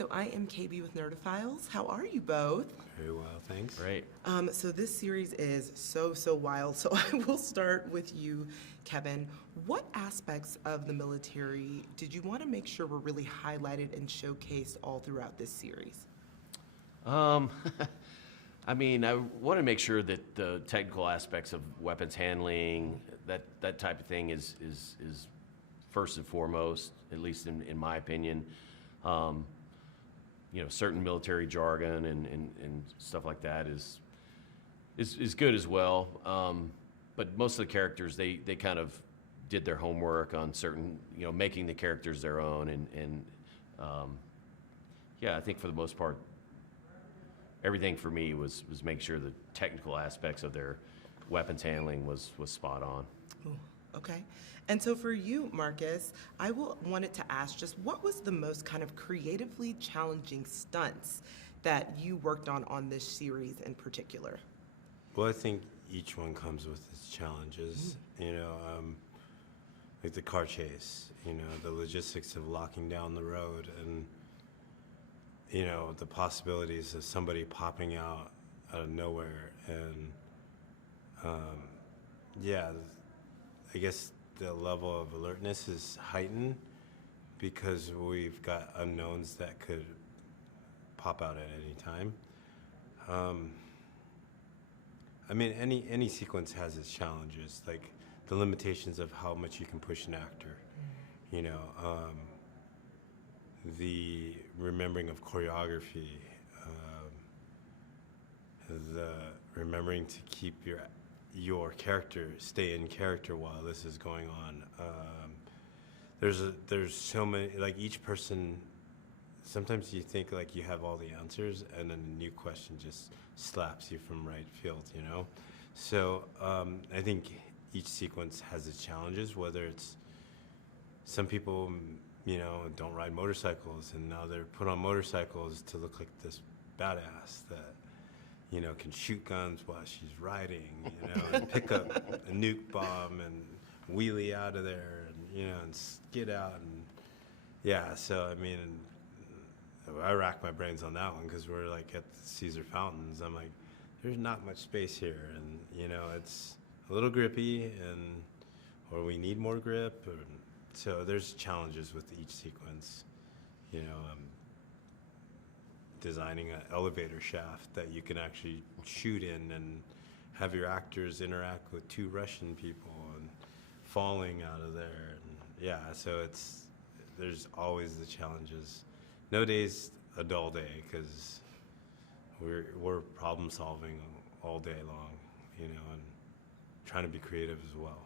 So I am KB with Nerdophiles. How are you both? Very well, thanks. Great. So this series is so wild. So I will start with you, Kevin. What aspects of the military did you want to make sure were really highlighted and showcased all throughout this series? I mean, I want to make sure that the technical aspects of weapons handling, that type of thing is first and foremost, at least in my opinion. Certain military jargon and stuff like that is good as well. But most of the characters, they kind of did their homework on certain, making the characters their own. Yeah, I think for the most part, everything for me was make sure the technical aspects of their weapons handling was spot on. Ooh, okay. And so for you, Marcus, wanted to ask just what was the most kind of creatively challenging stunts that you worked on this series in particular? Well, I think each one comes with its challenges. Like the car chase, the logistics of locking down the road and, the possibilities of somebody popping out of nowhere. And, yeah, I guess the level of alertness is heightened because we've got unknowns that could pop out at any time. I mean, any sequence has its challenges, like the limitations of how much you can push an actor. The remembering of choreography, the remembering to keep your character stay in character while this is going on. There's so many, like each person. Sometimes you think like you have all the answers, and then a new question just slaps you from right field. So I think each sequence has its challenges. Whether it's some people, don't ride motorcycles, and now they're put on motorcycles to look like this badass that can shoot guns while she's riding, and pick up a nuke bomb and wheelie out of there, and skid out, and yeah. So I mean, I racked my brains on that one because we're like at the Caesar Fountains. I'm like, there's not much space here, and it's a little grippy, or we need more grip, so there's challenges with each sequence. Designing an elevator shaft that you can actually shoot in and have your actors interact with two Russian people and falling out of there. And yeah, so there's always the challenges. No day's a dull day because we're problem solving all day long, and trying to be creative as well.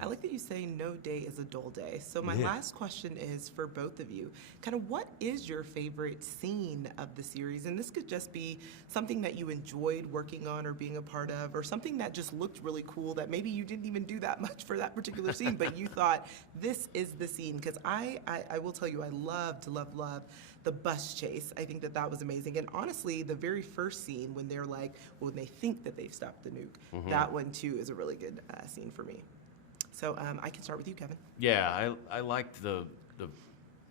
I like that you say no day is a dull day. So my Yeah. last question is for both of you. Kind of what is your favorite scene of the series? And this could just be something that you enjoyed working on or being a part of, or something that just looked really cool that maybe you didn't even do that much for that particular scene, but you thought this is the scene. Because I will tell you, I love the bus chase. I think that was amazing. And honestly, the very first scene when they're like, when they think that they've stopped the nuke, that one too is a really good scene for me. So I can start with you, Kevin. Yeah, I liked the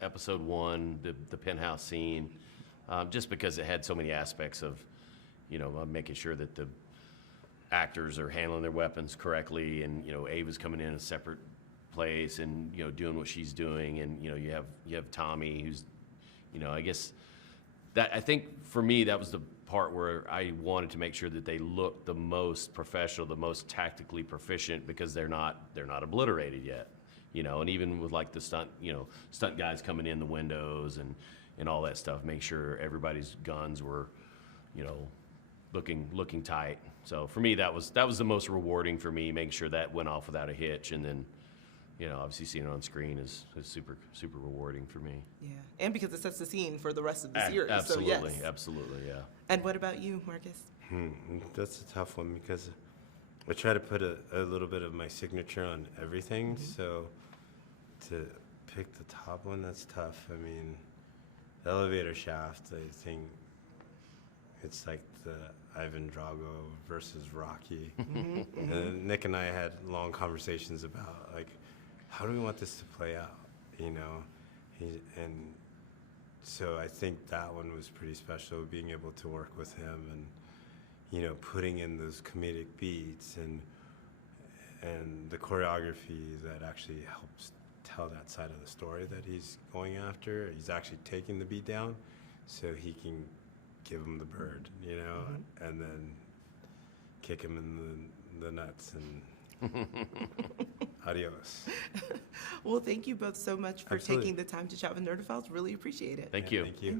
episode 1, the penthouse scene, just because it had so many aspects of, making sure that the actors are handling their weapons correctly, and Ava's coming in a separate place and doing what she's doing, and you have Tommy who's, I guess that I think for me that was the part where I wanted to make sure that they looked the most professional, the most tactically proficient, because they're not obliterated yet, and even with like the stunt guys coming in the windows and all that stuff, make sure everybody's guns were, looking tight. So for me, that was the most rewarding for me, making sure that went off without a hitch, and then obviously seeing it on screen is super rewarding for me. Yeah, and because it sets the scene for the rest of the series. Absolutely, so yes. Absolutely, yeah. And what about you, Marcus? That's a tough one because I try to put a little bit of my signature on everything. So to pick the top one, that's tough. I mean, the elevator shaft, I think it's like the Ivan Drago versus Rocky. And Nick and I had long conversations about like, how do we want this to play out? And so I think that one was pretty special, being able to work with him and, you know, putting in those comedic beats and the choreography that actually helps tell that side of the story that he's going after. He's actually taking the beat down so he can give him the bird, you know, and then kick him in the nuts and adios. Well, thank you both so much for Absolutely. taking the time to chat with Nerdophiles. Really appreciate it. Thank Yeah, you. Thank you.